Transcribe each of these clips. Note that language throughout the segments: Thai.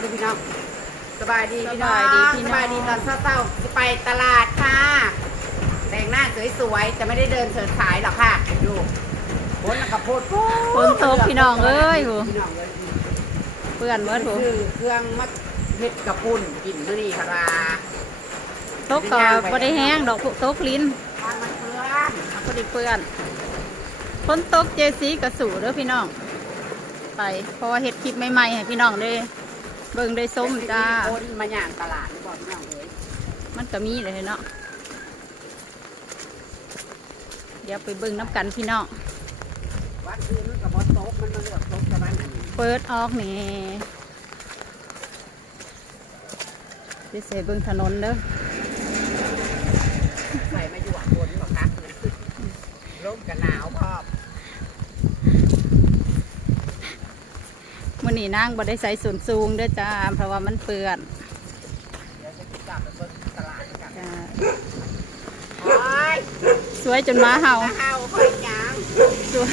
เด้อพี่น้องสบายดีพี่สน้องบายดีพี่น้อง สบายดีตอนเช้าๆจะไปตลาดค่ะ แต่งหน้าสวยๆแต่ไม่ได้เดินเฉิดขายหรอกค่ะดูฝนแล้วก็โพดฝนตกพี่น้องเอ้ยโห พี่น้องเอ้ยเปื่อนเมื่อถูคือเครื่องมัดเห็ดกระปุ่นกินมื้อนี้ค่ะว่าตกก็บ่ได้แห้งดอกตกลิ้นทางมันเพื่อนพอดีเปื่อนฝนตกเจสีกระสูเด้อพี่น้อง ไปเพราะว่าเฮ็ดคลิปใหม่ๆให้พี่น้องได้ เบิ่งได้ส้มจ้า คนมาย่างตลาดนี่บอกพี่น้องเอ้ยมันก็มีเลยเนาะ เดี๋ยวไปเบิ่งน้ำกันพี่น้อง วัดอื่นมันกับบอตกมันมาเลือกตกแต่บ้านอันนี้เปิดออกนี่ไปเสเบิ่งถนนเด้อ ใส่มาอยู่อะฝนบอกคะร่มกันหนาวพร้อม มื้อ นี้นางบ่ได้ใส่ส่วนสูงเด้อจ้าเพราะว่ามันเปื้อนเดี๋ยวจะกลับไปเบิ่งตลาดกันจ้าโอ้ยสวยจนหมาเห่ามาเฮาค่อยยางสวย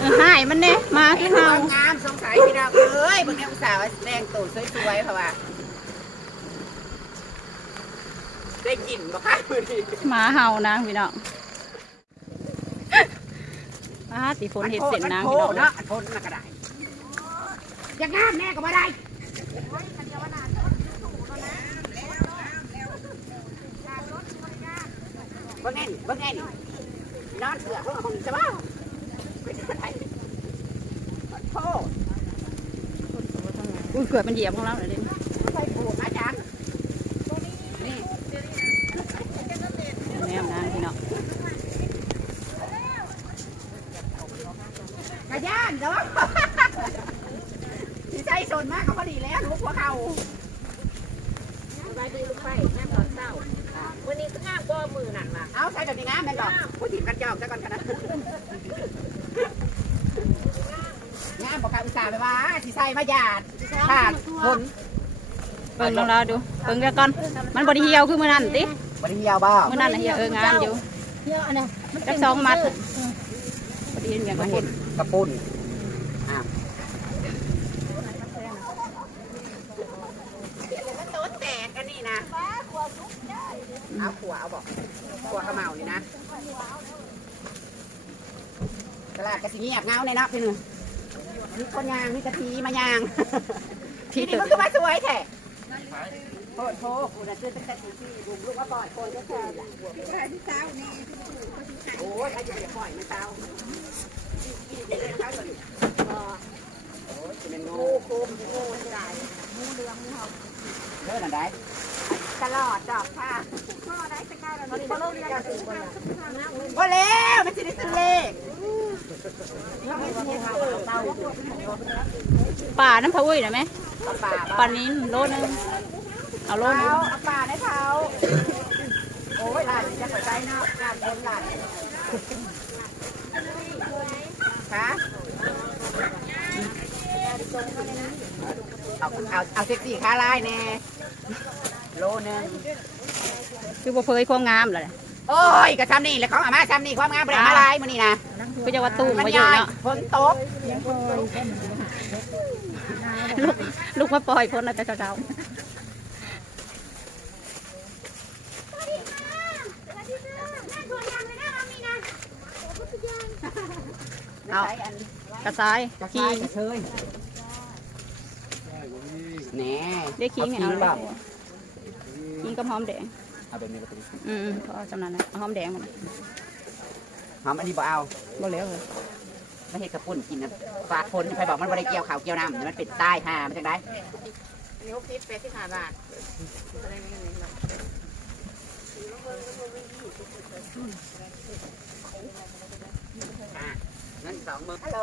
เออหายมันเนี่ยมาไอ้คือเฮาเห่างามสงสัยพี่น้องเอ้ยบางทีอุตส่าห์ว่าแต่งตัวสวยๆเพราะว่าได้กลิ่นบ่คะมื้อนี้หมาเห่านางพี่น้องป้าติฝนเห็ดเสร็จนางมัพี่โผน้ล่องเนาะทนน่ะก็ได้อยังงามแน่ก็บ่ได้เบิ่งแน่นี่เบิ่งแน่นี่นอนเสือเขาห้องใช่ป่ะเป็นอะไรโทษอุ้ยเกิดมันเหยียบของเราเลยดิใส่ผูกอาจารย์นี่ แนวนางพี่น้อง กระย่านเนาะ ที่ใช้ชนมากก็พอดีแล้วลูกหัวเขาสบายดีลูกไฟงามตอนเช้าวันนี้ก็งามก็มือหนักล่ะเอาใช้แบบนี้งามแม่นบอกผู้ทีมกันจอกซะก่อนกันนะงามบอกการอุตส่าห์ไปว่าที่ใส่มาหยาดขาดคนเบิ่งลองเราดูเบิ่งเดี๋ยวก่อนมันบไดเหี่ยวคือมื้อนั้นติบริยาวบ้ามื้อนั้นน่ะเหี่ยวเอองามอยู่เยอะนะจักสองมัดพอดีอย่างกมาระเห็ปุ่นนกระปุ่นอะโต๊ะแตกกันนี่นะเอาขัวเอาบอกขัวขาวเหมานี่นะตลา ดกระสีเงียบเงาในเนาะพี่หนึ่งมีคนยางมีกะทิมายางที่ที่ตึนี่กมันก็มาสวยแท้โทษโทษกูน่ะซื้อตั้งแต่ตีสี่บุมลูกว่าปล่อยคนก็แค่ที่เช้านี่โอ้ยใครจะไปปล่อยมันเช้าโอ้ยจะเป็นงูโคมงูได้งูเรืองงูเห่าเลิกน่ะได้ตลอดดอกค่ะก็ได้สักการแล้วนี่บ่ลงกันบ่แล้วมันสิได้ซื้อเลข ป่าน้ำพะอุ้ยน่ะไหมป่าป่านี้โลนึงเอาโลนึงเอาป่าได้เท้าโอ้ยหลานจะเปิดใจเนาะหลานคนหลานคะเอาเอาเอาเซ็กซี่ขาลายแน่โลนึงคือบ่เผยความงามเลย โอ้ยก็ทำนี่แหละของอาม่าทำนี่ความงามเปลี่ยนมาลายมื้อนี้นะคือจะว่าตู้มันมาอยู่ย่อยเนาะฝนตกลูกลูกมาปล่อยพ้นแล้วแต่เช้าเอาๆกระซ้ายจะขี้ขี้กระเชยแหน่ได้ขี้ไงเอาเปล่าขี้กับหอมแดง เอาแบบนี้มาตีอืมๆพอจำนั้นนะเอาหอมแดงมันหอมอันนี้บ่เอาบ่เหลวเลยไม่เห็ดกระปุ่นกินนะฝากคนใครบอกมันบริเกี่ยวข่าวเกี่ยวน้ำมันเป็นใต้ห่ามันจังได้นิ้วพิษแปดสิบห้าบาทอะนั่นสองมือฮัลโหล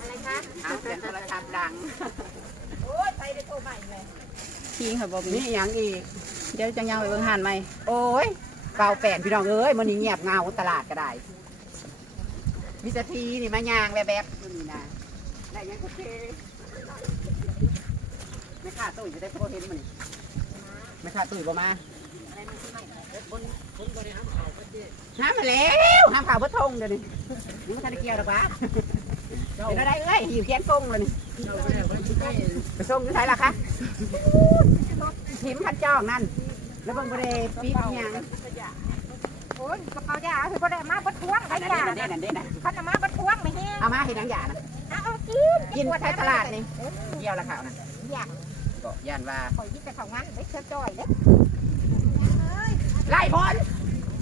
อะไรคะเอาเสียงโทรศัพท์ดัง โอ้ยไปได้โทรใหม่เลยขี้ค่ะบ่มีนี่อย่างอีก เดี๋ยวจะยาวไปเบิ่งหานใหมโอ้ยเก่าแปดพี่น้องเอ้ยมันนี่เงียบเงาตลาดก็ได้มิสทีนี่มายางแบบแบบนี่นะได้ยังโอเคไม่ค่าตุ้ยจะได้โทรเห็นมันนี่ไม่ค่าตุ้ยบ่มาห้ามมาแล้วห้ามข่าวพื่อทงเดี๋ยวนี้นี่มันทันเกี่ยวหรอกวะ เป็นอะไรเอ้ยหิวเขียนกงเลยนี่ไปส่งที่ไหนล่ะคะหิมพันจองนั่น แล้วเบิ่งบ่ได้ปีกหยังโอ้ยกระเป๋ายาคือบ่ได้มาบัดทวงอัได้นนั้นยานั่นเด้นั่นเด้น่ะคันเอามาบัดทวงไม่แห้งเอามาเฮ็ดหยังหยานะเอากินกินใช้ตลาดนี่เกี่ยวละข่าวนะอยากก็ย่านว่าข่อยยิ่งแต่ของงั้นได้เชื่อจ่อยเด้ไล่พล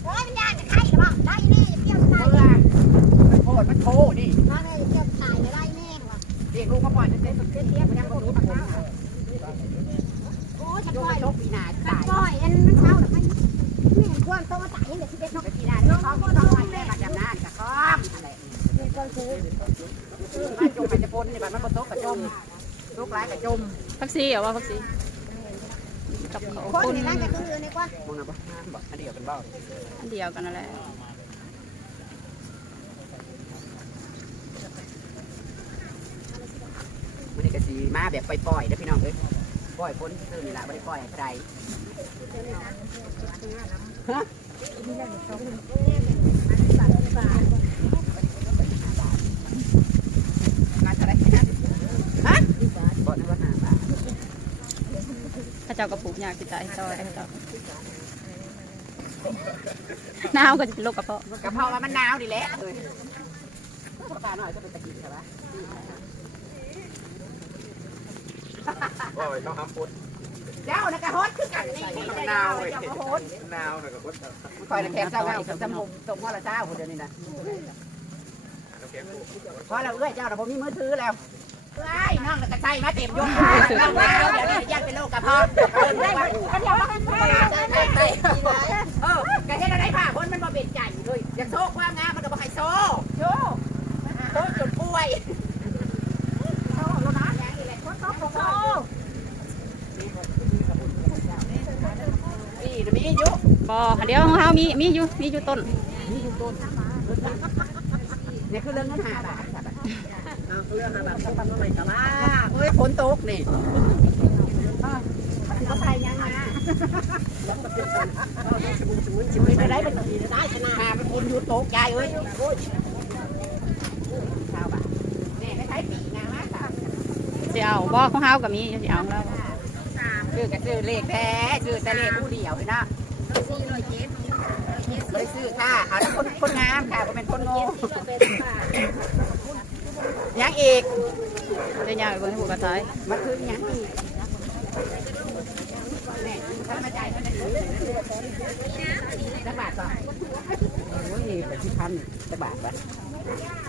โอ้ยมันยากจะไข่หรือเปล่าได้แน่เกี่ยวตายเบื่ อโคตรมันโทดิมาแม่เกี่ยวตายเลยได้แน่ว่ะเรียกลูกมาปล่อยจะเต้นสุดเต้นเตี้ยมันยังบ่รู้ตักน้ำโอ้ยฉันลูกปล่อยมันชกปีนาตายปล่อยอันนั้นเช้าหรือไม่แม่ควรโตมาตายยังเด็กที่เด็กไปปีนาเนี่ยเขาก็ต้องไปแม่มาจำนานกับข้อมอะไรมันจมไปจะพ้นนี่บัดมันบ่ตกกระจมตกหลายกระจมพักซีเหรอว่าพักซีกับเขาคนคนในร้านจะต้องเงินในกว่ามองนะบ่บ่อันเดียวกันบ่อันเดียวกันนั่นแหละ นนี่ก็สิมาแบบปล่อยๆเด้อพี่น้องเอ้ยปล่อยพ้นซื่อนี่ล่ะบ่ได้ปล่อยให้ใครฮะมาเท่าไหร่ฮะบ่นึกว่าห้าบาทข้าเจ้ากระปุกยากสิตายต่อข้าเจ้าหนาวก็จะเป็นโรคกระเพาะกะเพราว่ามันหนาวนี่แหละเอ้ยปลาหน่อยก็เป็นตะกี้ใช่ปะ ว่าไปต้องห้ามพุทธเจ้านะกะฮดคือกันนี่นี่มันเจ้าหนาวเลยเจ้ากะฮดหนาวหน่อยกับพุทธมันคอยละแขกเจ้าเอาสมมุมส่งพ่อละเจ้าคนเดียวนี่นะโอเคพอเราเอ้ยเจ้าเราบ่มีมือถือแล้วเอ้ยน้องกระใส่มาเต็มยกน้องแล้วเดี๋ยวนี้ยันเป็นโรคกระเพาะเออได้ว่าอันเดียวว่ากันว่าใช่ใช่ใช่เออกะเฮ็ดอะไรผ่าคนมันบ่เป็นใจเลยอยากโชคความงามมันก็บ่ให้โชคโชคโชคจนป่วยโชคแล้วนะอย่างนี้แหละค นี่มีอยู่บอเดี๋ยวของเฮามีมีอยู่มีอยู่ต้นเนี่ยคือเรื่องเงินหาบาทค่ะเรื่องหาบาทต้องทำอะไรกันว่าเฮ้ยฝนตกนี่เขาใส่ยังมาชิมไปได้เป็นตีได้ชนะมาเป็นคนยูโตกยายเอ้ยชาวบ้านเนี่ยไม่ใช้ปีงามากค่ะ สิเอาบอของเฮาก็มีสิเอาของเราชื่อก็ชื่อเลขแท้ชื่อแต่เลขผู้เดียวเลยนะไม่ได้ซื้อค่ะเอาแต่คนคนงามค่ะก็เป็นคนโง่ยังอีกได้ยากเบิ่งหัวกระต่ายมันคือยังอีกนี่ถ้ามาจ่ายมันได้สักบาทก่อนโอ้ยแปดสิบพันสักบาทวะ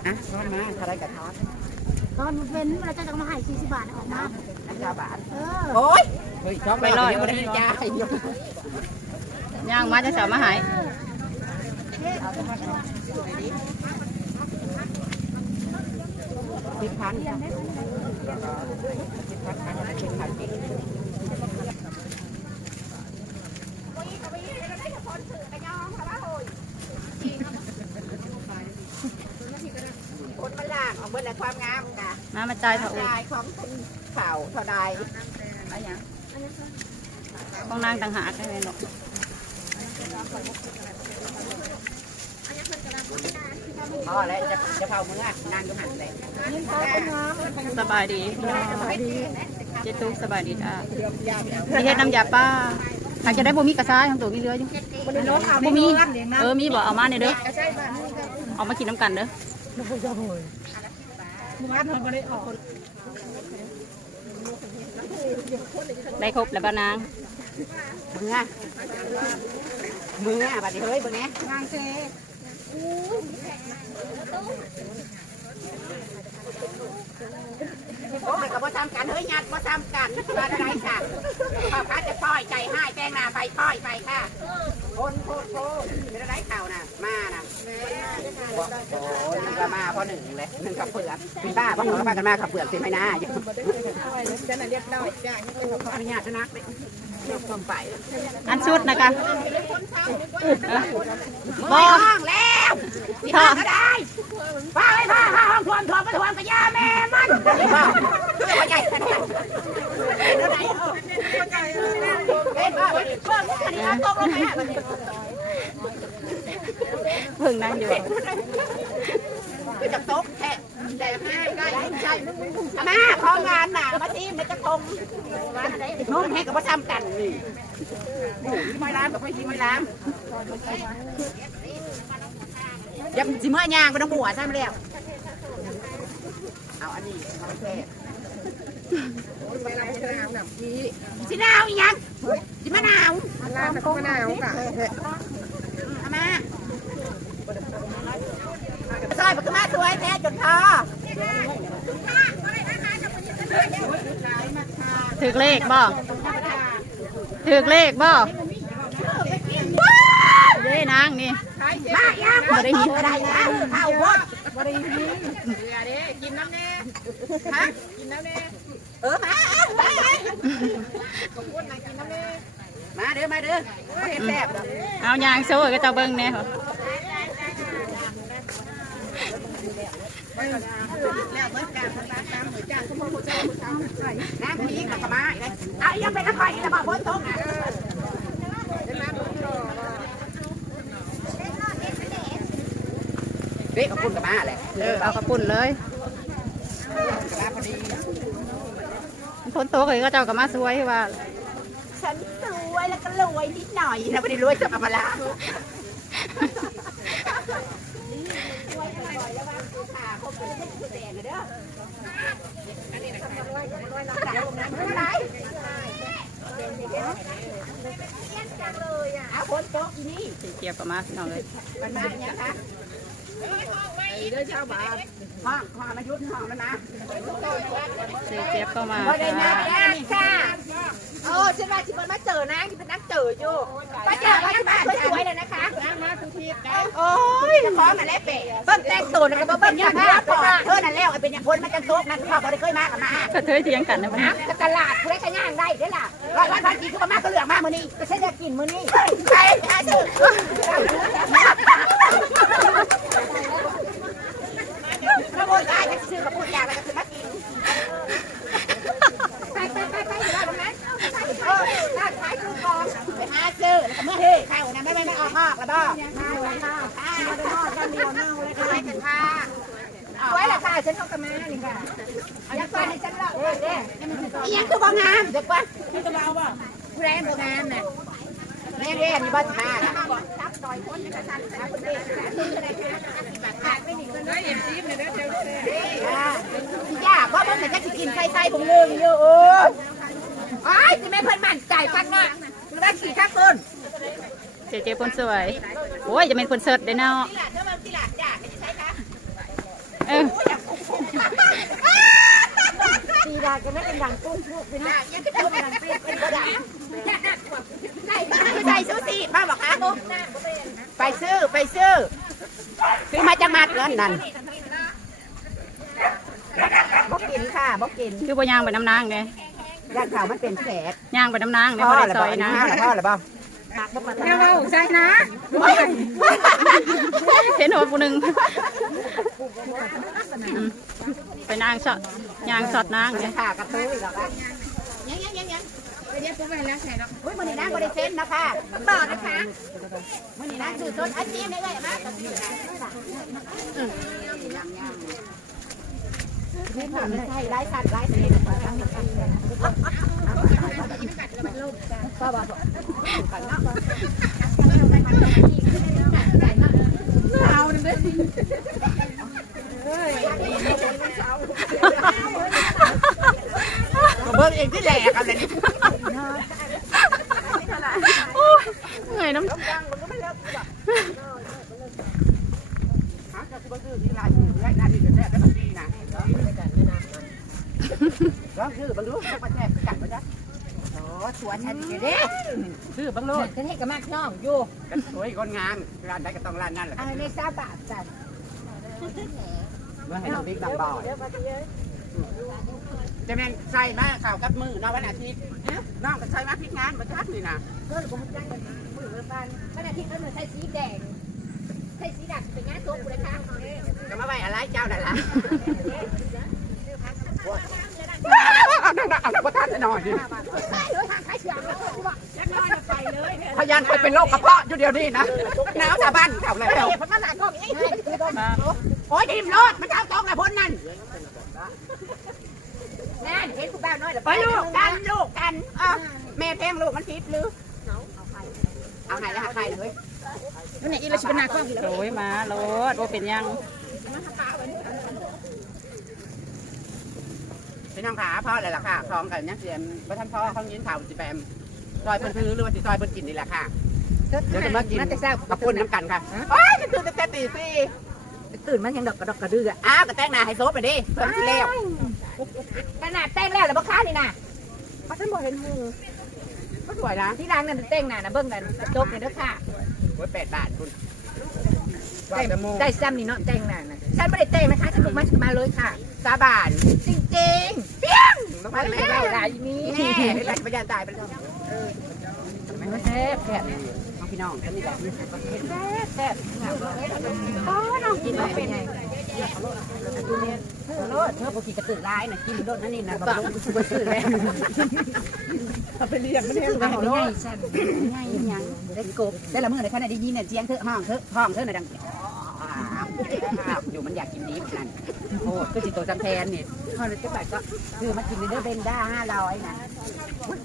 อะทอนมาเท่าไรกับทอน ตอนมันเป็นเราจะต้องมาให้40บาทออกมาอันเก้าบาทเออโอ้ยเฮ้ยช่องไปร้อยไม่ได้จ่ายอยู่ย่างมาจะเสามาหายสิบพันสิบพันสิบพันเองคน มันล่างเอาเบิดแต่ความงามค่ะมามาจ่ายเถอะอุ้ยลายของคุณเข่าเท่าใดอะไรหยังของนางต่างหากได้ไหมเนาะอ๋อแล้วจะจะเผามือนั่งอยู่หันเลยสบายดีพี่น้องเจตุกสบายดีจ้ามีเฮ็ดน้ำยาป้าหากจะได้บ่มีกระซ้ายของตัวมีเรืออยู่บ่มีเออมีบ่เอามาเนี่ยเด้อเอามากินน้ำกันเด้อ ได้ครบแล้วบ้านางมือมือบัดนี้เฮ้ยเบิ่งแหน่วางเซ โอ้ยก็บ่ซ้ำกันเฮ้ยยัดบ่ซ้ำกันว่าอะไรค่ะข้าวขาจะปล่อยใจให้แป้งหน้าไปปล่อยไปค่ะคนโคตรโคตรเป็นอะไรข่าวน่ะมาน่ะโอ้ยนึงก็มาเพราะหนึ่งเลยหนึ่งกับเปลือกเป็นบ้าเพราะหนูก็พากันมาขับเปลือกเป็นไม่น่าอยู่จะน่ะเรียกได้ขออนุญาตนะนักเลยเรียกความไปอันชุดนะคะบอห้องแล้ว สิห้อก็ได้ป้าไอ้ป้าห้าห้องทวมทวมก็ทวมกับยาแม่มันนี่ป้าคือว่าใหญ่ขนาดนั้นเห็นพิ่งนั่งอยู่จะตกแท้แต่ให้ได้ใช่มาของานน่ะมาทีมันจะคงนุ่มให้กับว่าทำกันนี่หมูที่ไม่ล้างกับไม่ทีไม่ล้า งยังสิเมื่อยางไปต้องบัวซ้ำแล้วเอาอันนี้เอาไปแช่สิหนาวอีหยังสิมะนาวลาบมะนาวค่ะเอามาซอยมันก็มาสวยแท้จนพอถือเลขบ่ถือเลขบ่เย้นางนี่ มาย่างบ่ได้ยินอะไรนะเข้าบดกินน้ำแน่ฮะกินน้ำแน่เออมามามาเด้อมาเด้อมาเห็นแซ่บดอกเอายางโซ่ก็เจ้าเบิ่งแน่เหรอแล้วเหมือนกันทั้งร้านน้ำเหมือนจ้างสมมุติผู้ชายผู้ชายน้ำพีกแล้วก็มาเอายังเป็นน้ำไฟอีกแล้วบ่บนโต๊ะ อะเด็กกับคุณกับมาแหละเออเอากระปุ่นเลยมาพอดีพ้นโต๊ะเลยก็เจ้าก็มาสวยว่า ฉันสวยแล้วก็รวยนิดหน่อยนะไม่ได้รวยจะมาละเอาคนโต๊ะอีนี่สีเกียบก็มาพี่น้องเลยมันมาเนี่ยคะ เด้าวบ้างมายุดห้องแล้วนะสีเกียบก็มาบ่ได้นะค่ะค่ะโอ้ฉันว่าฉันมาเจอนะที่เป็นนักเจออยู่ป้าเจอว่าฉันมาสวยๆเลยนะคะมาทุกทีโอ้ยจะฟ้องมาแล้วเป๋เบิ้งแต่งตัวนะก็เบิ้งยังภาก่อนเธอนั่นแล้วไอ้เป็นอย่างพ้นมาจังโต๊ะนั่นพ่อบ่ได้เคยมากับมาก็เทยเทียงกันนะพ่อนะตลาดเพื่อขย่างได้เด้ล่ะร้อยวันพันกี่ก็มากก็เหลือมากมื้อนี้ก็ฉันจะกินมื้อนี้ใช่ค่ะซื้อแล้วโวยได้จะซื้อกับพูดยาแล้วก็ซื้อมากิน ไปไปไปไปอยู่ตรงนั้นเออร้านขายซื้อของไปหาซื้อแล้วก็เมื่อเฮ้ข้าวนะไม่ไม่ไม่ออกหอกแล้วบ่ข้าวข้าวข้าวมาได้หอกกันเดียวเน่าเลยค่ะกันค่ะไว้ละค่ะฉันเข้ากระมานี่ค่ะอยักษ์ให้ฉันละเด้เด้ยังคือบ่งามเด็กว่านี่จะมาเอาบ่ผู้แรงบ่งามน่ะแม่เรียนอยู่บ้านมาทับต่อยคนนะคะท่านค่ะคุณเด็กค่ะซื้ออะไรคะขาดไม่หนีกันเลยเห็นซีมเลยนะเจ้าเจ้ยากว่ามันเหมือนจะกินไส้ไส้ผมลืมอยู่เออไอ้ที่แม่เพิ่นมั่นใจฟังนะหรือว่าขี่ข้าคนเจเจคนสวย โอ้ยจะเป็นคนเสิร์ชได้เนาะ ที่หลานเธอมาที่หลานจ้าไม่ใช่คะ เออ ตีดาจะไม่เป็นดังกุ้งพวกเป็นหน้ายังจะเป็นดังเป็นเป็นกระดาษใส่ใส่ซื้อสิมาบอกคะไปซื้อไปซื้อซื้อมาจากมัดเงินนั่นบอกกินค่ะบอกกินคือบ่ยางไปน้ำนางไงยาข่าวมันเป็นแผลยางไปน้ำนางเนี่ยบ่ได้ซอยนะพ่อหรือเปล่า เดี๋ยวเราใส่นะ เห็นหัวผู้หนึ่งอืมไปนางสอดยางสอดนางเนี่ยค่ะกระตุ้ยหรอคะยังยังยังยังเดี๋ยวปุ๊บไปแล้วใส่แล้วอุ้ยมันนี่นะบริเซนนะคะต่อนะคะมันนี่นะคือต้นอาชีพเลยเลยมาไม่ผ่านไม่ใช่ไร้สัตว์ไร้สิ่งป้าบอกเอาหนึ่งเลยเบิ้งเองที่แหลกอะไรนี่ โอ้ยเหนื่อยน้ำ ดังมันก็ไม่เลิกหรอกหาจะซื้อที่ลายชื่อไว้หน้าที่จะแทบได้บางทีนะร้องชื่อบางรู้มาแทบกัดมาจ้ะโอ้สวนฉัน เด้ชื่อบางรู้ฉันให้กับมากน้องอยู่กันสวยคนงามร้านใดก็ต้องร้านนั่นแหละอะไรไม่ทราบบาทจ้ะเมื่อให้น้องบิ๊กบางบ่อยจะแม่นใส่มาข่าวกับมือนะวันอาทิตย์น้องก็ใส่มาพิกงานมาทักนี่นะก็เลยผมจ้างกันมือละพันขณะที่เขาเหมือนใส่สีแดงใส่สีดำเป็นงานโต๊ะกูเลยค่ะจะมาไว้อะไรเจ้านั่นล่ะเอาหนักเอาหนักว่าทันหน่อยดิ พยานไปเป็นโรคกระเพาะอยู่เดียวนี้นะหนาวสาบันเข่าแล้วโอ้ยดิมรอดมันเอาตรงไอ้พ้นนั่นนั่นเห็นคุณบ้าน้อยไปลูกกันลูกกันแม่แทงลูกมันผิดหรือเอาไห้แล้วหาใครเลยนั่นแหละอีเราชิบนาข้องอีกแล้วโอ้ยมาโลดบ่เป็นยัง พี่น้องขาพ่ออะไรล่ะค่ะคลองกันยังเสียนพระท่านพ่อเขายินข่าวสิแปมซอยเพิ่นซื้อหรือว่าสิซอยเพิ่นกินนี่แหละค่ะเดี๋ยวจะมากินน่าจะเศร้ากับปุ่นน้ำกันค่ะโอ้ยจะตื่นแต่ตีสี่ตื่นมันยังดอกกระดอกกระดืออ้าวก็แต่งหน้าให้โซไปดิเพิ่นสิแล้วขนาดแต่งแล้วแล้วบ่ค้านี่น่ะเพราะฉันบ่เห็นหูก็สวยนะที่ร้านนั่นแต่งหน้านะเบิ่งนั่นกระจกนี่เด้อค่ะโอ้ยแปดบาทคุณได้ได้ซ้ำนี่เนาะแต่งหน้านะฉันไม่ได้แต่งนะคะฉันลุกมาฉันมาเลยค่ะ สาบาน จริงเปี้ยงๆต้องมามาไม่แม่ได้เล่าหได้ลายนี้แม่ให้ไรพยานตายไปแล้วมันแซ่บแซ่บน้องพี่น้องฉันนี่แบบแซ่บโอ้น้องกินแล้วเป็นไงโลดเธอปกติกระตือร้ายนะกินโลดนั่นนี่นะบำรุงสุขภาพแล้วเอาไปเลี้ยงไม่ได้เอาเอาไปโลไงดฉันไงยังได้กบได้ละเมื่อไหร่ขนาดได้ยินเนี่ยเสียงเธอห้องเธอห้องเธอน่ะดัง อยู่มันอยากกินดีนั่นโอ้ก็จิตโตจำแทนเนี่ยพอเราจะไปก็คือมากินเด้อเบนด้าห้าร้อยนะ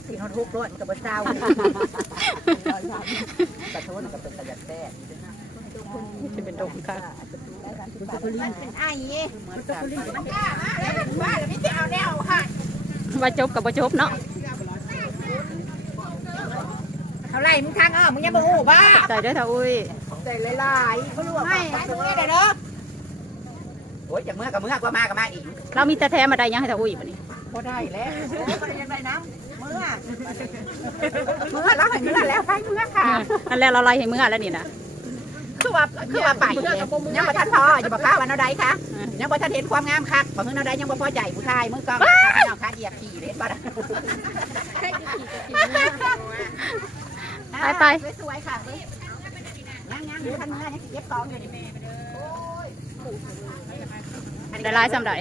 กินเขาทุกรสกับเศร้ากระโทษกับเป็นตะยัดแท้จะเป็นดงค่ะมันเป็นไอ้เย่มันเป็นมันกล้ามาแล้วว่าแล้วไม่จะเอาแนวค่ะว่าจบกับบ่จบเนาะเขาไล่มึงทางอ้อมึงยังบ่ฮู้บ้าใจเด้อท่าอุ้ย ใส่หลายๆเขาลวกไม่ตรงนี้เด้อโอ้ยจากเมื่อกับเมื่อก็มากับมาอีกเรามีแต่แท้มาได้ยังให้ท่าอุ้ยบัดนี้พอได้แล้วพอได้ยังไงน้ำเมื่อเมื่อแล้วให้เมื่อแล้วให้เมื่อค่ะนั่นแหละเราไล่ให้เมื่อแล้วนี่นะคือว่าคือว่าไปยังบ่ทันพออย่าบอกข้าวันเอาใดคะยังบ่ทันเห็นความงามคักบอกเงินเอาใดยังบ่พอใจผู้ชายมือกองเอาขาเหยียบขี่เลยบ่ไปไปสวยๆค่ะ ยังยังอยู่ทันเมื่อยังเก็บกองอยู่นี่ได้หลายซ้ำใด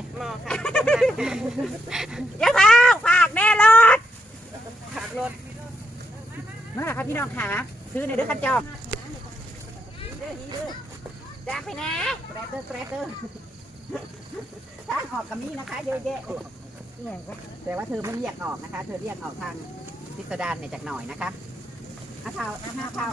อย่าพาฝากแน่รถฝากรถเมื่อไหร่ครับพี่น้องขาซื้อในเด้อคันจองจ้าไปนะแกรเตอร์แกรเตอร์ทางออกกับมีนะคะเยอะแยะแต่ว่าเธอไม่เรียกออกนะคะ เธอเรียกออกทางพิสดารเนี่ยจากหน่อยนะคะอาเท้าอาเท้า